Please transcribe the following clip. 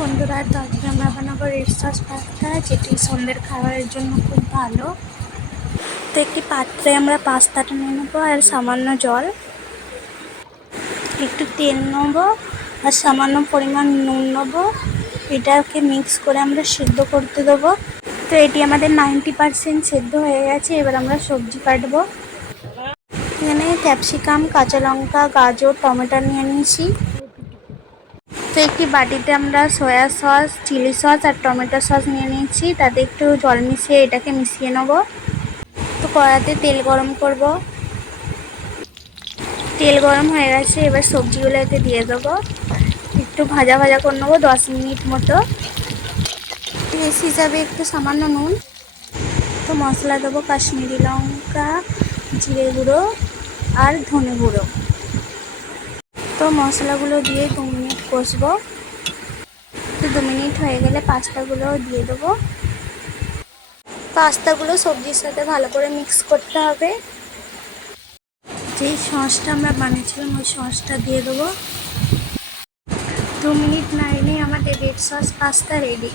বন্ধুরা, তো আজকে আমরা বানাবো রেড সস পাস্তা, যেটি সন্ধ্যের খাবারের জন্য খুব ভালো। তো একটি পাত্রে আমরা পাস্তাটা নিয়ে নেবো আর সামান্য জল, একটু তেল নেবো আর সামান্য পরিমাণ নুন নেবো। এটাকে মিক্স করে আমরা সিদ্ধ করতে দেবো। তো এটি আমাদের 90% সিদ্ধ হয়ে গেছে। এবার আমরা সবজি কাটবো। এখানে ক্যাপসিকাম, কাঁচা লঙ্কা, গাজর, টমেটো নিয়ে নিয়েছি। তো একটি বাটিতে আমরা সয়া সস, চিলি সস আর টমেটো সস নিয়ে নিয়েছি। তাতে একটু জল মিশিয়ে এটাকে মিশিয়ে নেব। তো কড়াতে তেল গরম করব। তেল গরম হয়ে গেছে, এবার সবজিগুলো এতে দিয়ে দেবো। একটু ভাজা ভাজা করে নেবো 10 মিনিট মতো। টেস্ট হিসাবে একটু সামান্য নুন। তো মশলা দেবো কাশ্মীরি লঙ্কা, জিরে গুঁড়ো আর ধনে গুঁড়ো। তো মশলাগুলো দিয়ে 2 মিনিট কষবো। তো 2 মিনিট হয়ে গেলে পাস্তাগুলো দিয়ে দেবো। পাস্তাগুলো সবজির সাথে ভালো করে মিক্স করতে হবে। যেই সসটা আমরা বানিয়েছিলাম ওই সসটা দিয়ে দেবো। 2 মিনিট নাড়িয়ে আমাদের রেড সস পাস্তা রেডি।